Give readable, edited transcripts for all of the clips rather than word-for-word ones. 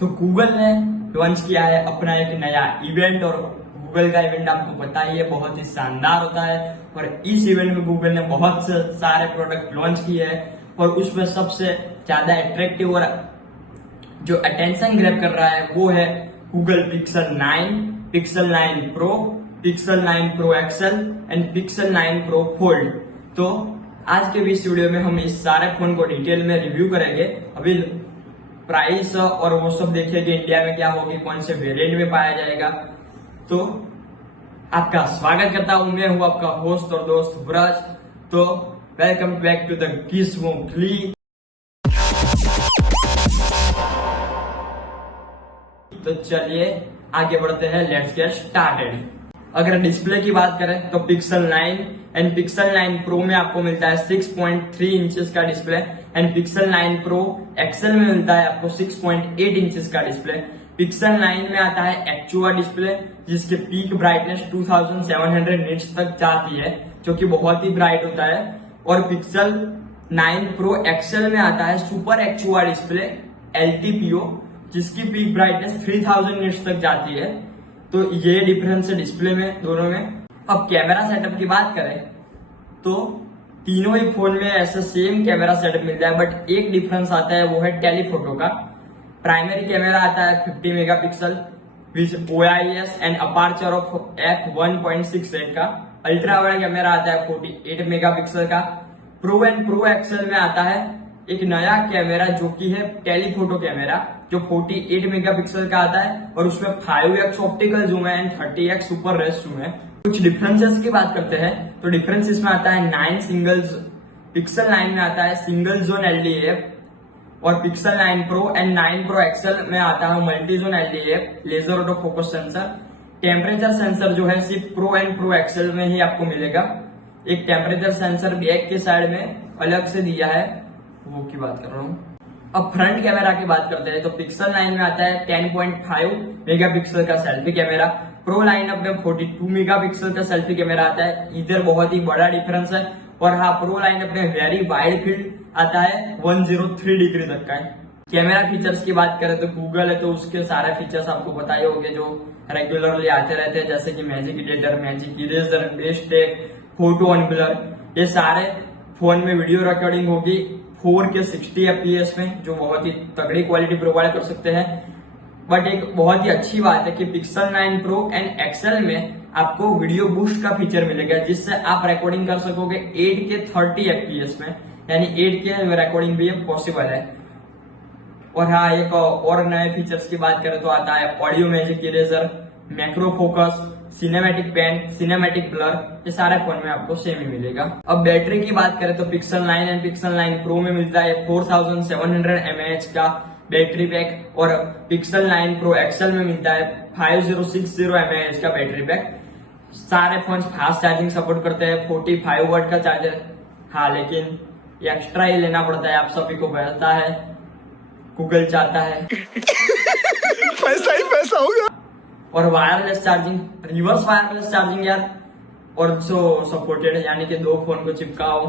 तो गूगल ने लॉन्च किया है अपना एक नया इवेंट और गूगल का इवेंट आपको पता ही है बहुत ही शानदार होता है। और इस इवेंट में गूगल ने बहुत से सारे प्रोडक्ट लॉन्च किए हैं और उसमें सबसे ज्यादा अट्रैक्टिव और जो अटेंशन ग्रैब कर रहा है वो है Google Pixel 9, Pixel 9 Pro, Pixel 9 Pro XL and Pixel 9 Pro Fold. तो आज के इस वीडियो में हम इस सारे फोन को डिटेल में रिव्यू करेंगे। अभी प्राइस और वो सब देखेंगे, इंडिया में क्या होगी, कौन से वेरिएंट में पाया जाएगा। तो आपका स्वागत करता हूं, मैं हूं आपका होस्ट और दोस्त ब्रज। तो welcome back to the Gizmo Flea. तो चलिए आगे बढ़ते हैं, लेट्स गेट स्टार्टेड। अगर डिस्प्ले की बात करें तो पिक्सल 9 एंड पिक्सल 9 प्रो में आपको मिलता है 6.3 इंचेस का display and Pixel 9 Pro XL में मिलता है आपको 6.8 इंचेस का डिस्प्ले। पिक्सल 9 में आता है एक्चुआ डिस्प्ले जिसके पीक ब्राइटनेस 2700 निट्स तक जाती है, जो कि बहुत ही ब्राइट होता है। और पिक्सल 9 प्रो एक्सेल में आता है सुपर एक्चुआ डिस्प्ले LTPO जिसकी पीक ब्राइटनेस 3000 निट्स तक जाती है। तो ये डिफरेंस है डिस्प्ले में दोनों में। अब कैमरा सेटअप की बात करें तो तीनों ही फोन में ऐसा सेम कैमरा सेटअप मिलता है, बट एक डिफरेंस आता है वो है टेलीफोटो का। प्राइमरी कैमरा आता है 50 megapixel with OIS and aperture of f1.68 का। अल्ट्रा वाइड कैमरा आता है 48 मेगापिक्सल का। प्रो एंड प्रो एक्सेल में आता है एक नया कैमरा जो कि है टेलीफोटो कैमरा, जो 48 मेगापिक्सल का आता है और उसमें 5x ऑप्टिकल जूम है and 30x super res zoom है। कुछ डिफरेंसेस की बात करते हैं तो डिफरेंस इसमें आता है 9 सिंगल्स। पिक्सल 9 में आता है सिंगल जोन LDAF और Pixel 9 Pro and 9 Pro XL में आता है multi zone LDAF, laser auto focus sensor. Temperature sensor जो है सिर्फ प्रो एंड प्रो एक्सेल में ही आपको मिलेगा। एक टेम्परेचर सेंसर बैक के साइड में अलग से दिया है, वो की बात कर रहा हूँ। अब फ्रंट कैमरा की बात करते हैं तो पिक्सल 9 में आता है 10.5 मेगापिक्सल का सेल्फी कैमरा। प्रो लाइनअप में 42 मेगापिक्सल का सेल्फी कैमरा आता है। इधर बहुत ही बड़ा डिफरेंस है। और हाँ, प्रो लाइनअप में वेरी वाइड फील्ड आता है 103 डिग्री तक का है। कैमरा फीचर्स की बात करें तो गूगल है तो उसके सारे फीचर्स आपको पता ही होंगे जो रेगुलरली आते रहते हैं, जैसे कि magic editor, magic eraser, best take, photo unblur. ये सारे फोन में वीडियो रिकॉर्डिंग होगी 4K 60 FPS में, जो बहुत ही तगड़ी क्वालिटी प्रोवाइड कर सकते हैं। बट एक बहुत ही अच्छी बात है कि पिक्सल 9 प्रो एंड एक्सेल में आपको वीडियो बूस्ट का फीचर मिलेगा, जिससे आप रिकॉर्डिंग कर सकोगे 8K 30 FPS में, यानी 8K रिकॉर्डिंग भी पॉसिबल है। और हाँ, एक और नए फीचर्स की बात करें तो आता है audio magic eraser, macro focus, cinematic pan, cinematic blur. ये सारे फोन में आपको सेम ही मिलेगा। अब बैटरी की बात करें तो पिक्सल 9 एंड पिक्सल 9 प्रो में मिलता है 4700 mAh का बैटरी पैक और पिक्सल 9 प्रो एक्सेल में मिलता है 5060 mAh का बैटरी पैक। सारे फोन फास्ट चार्जिंग सपोर्ट करते हैं, 45 वाट का चार्जर। हाँ, लेकिन एक्स्ट्रा ही लेना पड़ता है, आप सभी को पता है, गूगल चाहता है पैसा ही पैसा होगा। और wireless charging, reverse wireless charging यार, और जो सपोर्टेड है, यानी कि दो फोन को चिपकाओ।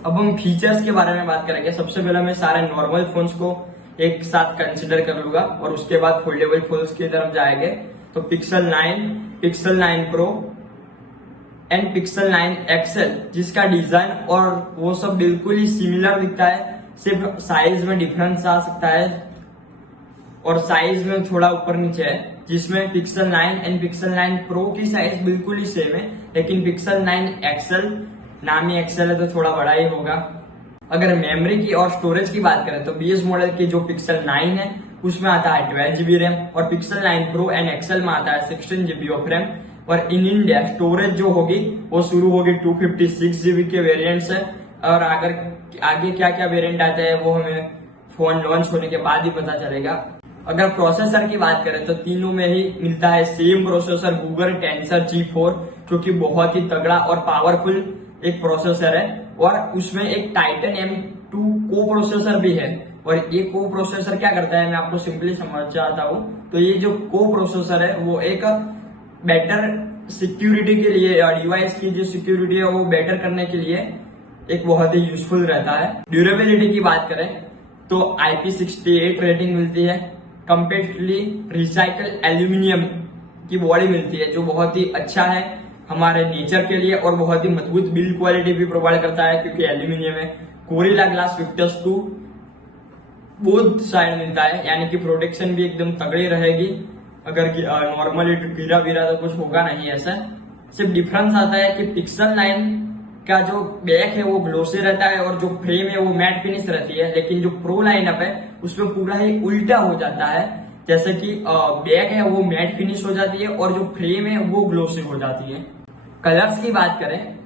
अब हम फीचर्स के बारे में बात करेंगे। सबसे पहले मैं सारे नॉर्मल फोन्स को एक साथ कंसिडर कर लूंगा और उसके बाद फोल्डेबल फोन्स की तरफ जाएंगे। तो Pixel 9, Pixel 9 Pro and Pixel 9 XL, जिसका डिजाइन और वो सब बिल्कुल ही सिमिलर दिखता है, सिर्फ साइज में डिफरेंस आ सकता है और साइज में थोड़ा ऊपर नीचे है, जिसमें पिक्सल 9 एंड पिक्सल 9 प्रो की साइज बिल्कुल ही सेम है, लेकिन पिक्सल 9 एक्सेल, नाम ही एक्सेल है तो थोड़ा बड़ा ही होगा। अगर मेमोरी की और स्टोरेज की बात करें तो बेस मॉडल की जो पिक्सल 9 है उसमें आता है 12GB रैम और पिक्सल 9 प्रो एंड एक्सेल में आता है 16GB ऑफ रैम। और इन इंडिया स्टोरेज जो होगी वो शुरू होगी 256GB के वेरिएंट से, और अगर आगे क्या क्या वेरिएंट आता है वो हमें फोन लॉन्च होने के बाद ही पता चलेगा। अगर प्रोसेसर की बात करें तो तीनों में ही मिलता है same processor, Google tensor G4, जो कि बहुत ही तगड़ा और पावरफुल एक प्रोसेसर है। और उसमें एक टाइटन M2 को प्रोसेसर भी है। और ये को प्रोसेसर क्या करता है, मैं आपको सिंपली समझाता हूँ। तो ये जो को प्रोसेसर है वो एक बेटर सिक्योरिटी के लिए, डिवाइस की जो सिक्योरिटी है वो बेटर करने के लिए एक बहुत ही यूजफुल रहता है। ड्यूरेबिलिटी की बात करें तो IP68 रेटिंग मिलती है। कंप्लीटली रिसाइकल एल्यूमिनियम की बॉडी मिलती है, जो बहुत ही अच्छा है हमारे नेचर के लिए और बहुत ही मजबूत बिल्ड क्वालिटी भी प्रोवाइड करता है, क्योंकि एल्यूमिनियम है। Gorilla glass Victus 2 both side मिलता है, यानी कि प्रोटेक्शन भी एकदम तगड़ी रहेगी। अगर नॉर्मली गिरा तो कुछ होगा नहीं ऐसा। सिर्फ डिफरेंस आता है कि पिक्सल 9 का जो बैक है वो ग्लोसी रहता है और जो फ्रेम है वो मैट फिनिश रहती है, लेकिन जो प्रो लाइनअप है उसमें पूरा ही उल्टा हो जाता है। जैसे कि बैक है वो मैट फिनिश हो जाती है और जो फ्रेम है वो ग्लोसी हो जाती है। कलर्स की बात करें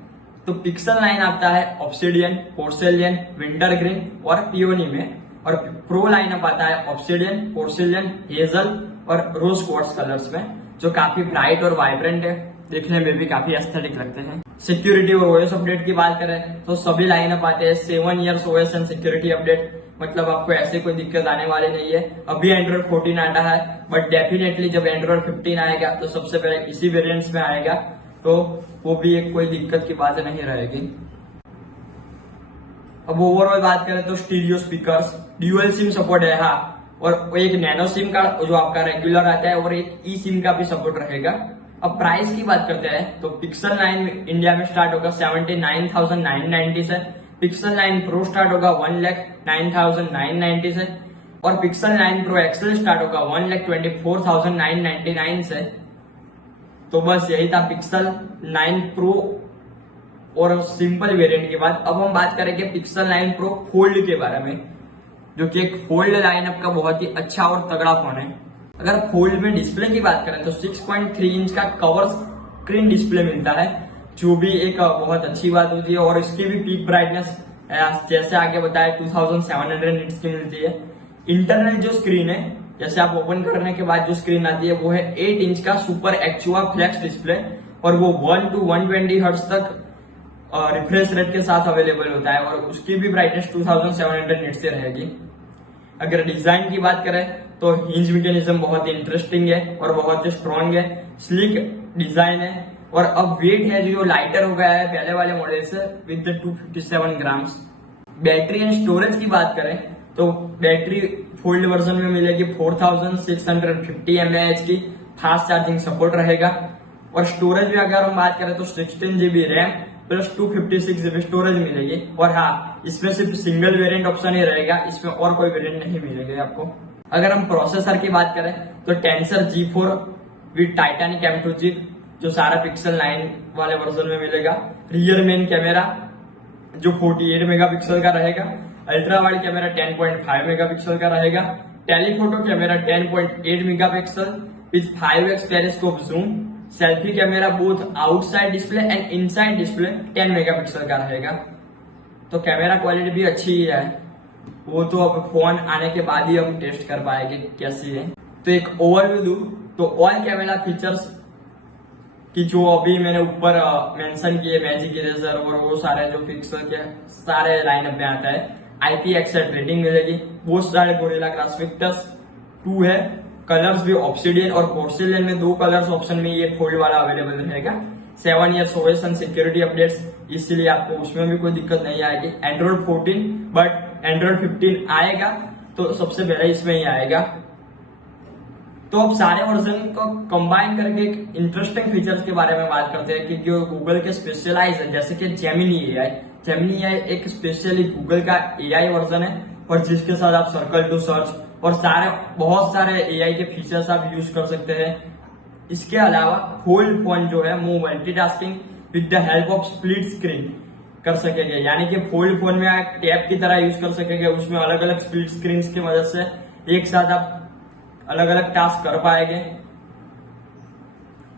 तो पिक्सल 9 आता है ऑब्सिडियन, पोर्सेलियन, विंटर ग्रीन और पियोनी में, और प्रो लाइनअप आता है ऑब्सिडियन, पोर्सेलियन, हेजल और रोज क्वार्ट्ज कलर्स में, जो काफी ब्राइट और वाइब्रेंट है, देखने में भी काफी एस्थेटिक लगते हैं। सिक्योरिटी और ओएस अपडेट की बात करें तो सभी लाइनअप आते हैं 7 years OS and security update, मतलब आपको ऐसे कोई दिक्कत आने वाली नहीं है। अभी एंड्रॉइड 14 आता है, बट डेफिनेटली जब एंड्रॉइड 15 आएगा तो सबसे पहले इसी वेरिएंट्स में आएगा, तो वो भी एक कोई दिक्कत की बात नहीं रहेगी। अब ओवरऑल बात करें तो stereo speakers, dual SIM support है, हाँ, और एक नैनो सिम का जो आपका रेगुलर आता है और एक ई सिम का भी सपोर्ट रहेगा। अब प्राइस की बात करते हैं तो पिक्सल 9 इंडिया में स्टार्ट होगा 79,990 से, पिक्सल 9 प्रो स्टार्ट होगा 1,09,990 से, और पिक्सल 9 प्रो एक्सेल स्टार्ट होगा 1,24,999 से। तो बस यही था पिक्सल 9 प्रो और सिंपल वेरिएंट के बाद। अब हम बात करेंगे पिक्सल 9 प्रो फोल्ड के बारे में, जो कि एक फोल्ड लाइनअप का बहुत ही अच्छा और तगड़ा फोन है। अगर फोल्ड में डिस्प्ले की बात करें तो 6.3 इंच का कवर स्क्रीन डिस्प्ले मिलता है, जो भी एक बहुत अच्छी बात होती है, और इसकी भी पीक ब्राइटनेस जैसे आगे बताया 2700 निट्स की मिलती है। इंटरनल जो स्क्रीन है, जैसे आप ओपन करने के बाद जो स्क्रीन आती है वो है 8 इंच का सुपर एक्चुआ फ्लैक्स डिस्प्ले, और वो 1 to 120 हर्ट्ज तक रिफ्रेश रेट के साथ अवेलेबल होता है, और उसकी भी ब्राइटनेस 2700 निट्स से रहेगी। अगर डिजाइन की बात करें तो हिंज मैकेनिज्म बहुत ही इंटरेस्टिंग है और बहुत ही स्ट्रॉन्ग है, स्लिक डिजाइन है, और अब वेट है जो लाइटर हो गया है पहले वाले मॉडल से with 257 grams. Battery and storage की बात करें तो बैटरी फोल्ड वर्जन में मिलेगी 4650 mAh की, फास्ट चार्जिंग सपोर्ट रहेगा। और स्टोरेज में अगर हम बात करें तो 16 GB RAM plus 256 GB storage मिलेगी, और हाँ, इसमें सिर्फ सिंगल वेरिएंट ऑप्शन ही रहेगा, इसमें और कोई वेरिएंट नहीं मिलेगा आपको। अगर हम प्रोसेसर की बात करें तो tensor G4 with Titanic M2 chip, जो सारा पिक्सल 9 वाले वर्जन में मिलेगा। रियर मेन कैमरा जो 48 मेगापिक्सल का रहेगा, अल्ट्रा वाइड कैमरा 10.5 मेगापिक्सल का रहेगा, telephoto camera 10.8 megapixel with 5x telescope zoom, selfie camera both outside display and inside display 10 megapixel का रहेगा। तो कैमरा क्वालिटी भी अच्छी ही है, वो तो अब फोन आने के बाद ही हम टेस्ट कर पाएंगे कैसी है। तो एक ओवरव्यू दूं तो ऑल कैमरा फीचर्स कि जो अभी मैंने ऊपर मेंशन किए, मैजिक इरेजर और वो सारे जो पिक्सल के सारे लाइनअप में आता है, IP68 रेटिंग मिलेगी, वो सारे गोरिल्ला ग्लास विक्टर्स 2 है। कलर्स भी ऑब्सिडियन और पोर्सिलियन में 2 कलर्स ऑप्शन में ये फोल्ड वाला अवेलेबल रहेगा। 7 years OS and security updates, इसलिए आपको उसमें भी कोई दिक्कत नहीं आएगी। एंड्रॉइड 14 बट एंड्रॉइड 15 आएगा तो सबसे पहले इसमें ही आएगा। तो अब सारे वर्जन को कंबाइन करके एक इंटरेस्टिंग फीचर्स के बारे में बात करते हैं कि जो गूगल के स्पेशलाइज है, जैसे कि जेमिनी एआई एक स्पेशली गूगल का एआई वर्जन है, और जिसके साथ आप सर्कल टू सर्च और बहुत सारे एआई के फीचर्स आप यूज कर सकते हैं। इसके अलावा फोल्ड फोन जो है वो multitasking with the help of split screen कर सकेंगे, यानी कि फोल्ड फोन में आप टैब की तरह यूज कर सकेंगे, उसमें अलग अलग स्प्लिट स्क्रीन की मदद से एक साथ आप अलग अलग टास्क कर पाएंगे।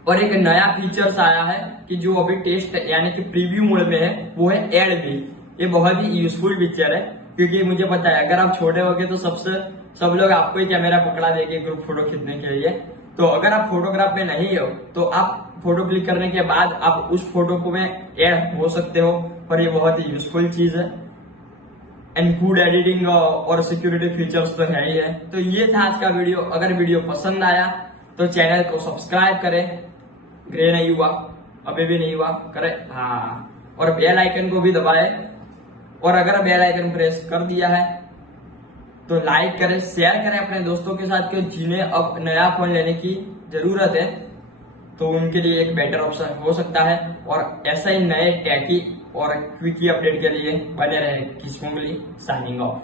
और एक नया फीचर्स आया है कि जो अभी टेस्ट यानी कि प्रीव्यू मोड में है, वो है एड भी। ये बहुत ही यूजफुल फीचर है, क्योंकि मुझे पता है अगर आप छोटे होगे तो सब लोग आपको ही कैमरा पकड़ा देंगे ग्रुप फोटो खींचने के लिए। तो अगर आप फोटोग्राफ में नहीं हो तो आप फोटो क्लिक करने के बाद आप उस फोटो को में ऐड हो सकते हो, और ये बहुत ही यूजफुल चीज है। एंड गुड एडिटिंग और सिक्योरिटी फीचर्स तो है ही है। तो ये था आज का वीडियो। अगर वीडियो पसंद आया तो चैनल को सब्सक्राइब करें, ग्रे नहीं हुआ, अभी भी नहीं हुआ, करें हाँ, और बेल आइकन को भी दबाए। और अगर बेल आइकन प्रेस कर दिया है तो लाइक करें, शेयर करें अपने दोस्तों के साथ कि जिन्हें अब नया फोन लेने की जरूरत है तो उनके लिए एक बेटर ऑप्शन हो सकता है। और ऐसा ही नए टैकी और क्विकी अपडेट के लिए बने रहे। किस्मोंगली साइनिंग ऑफ।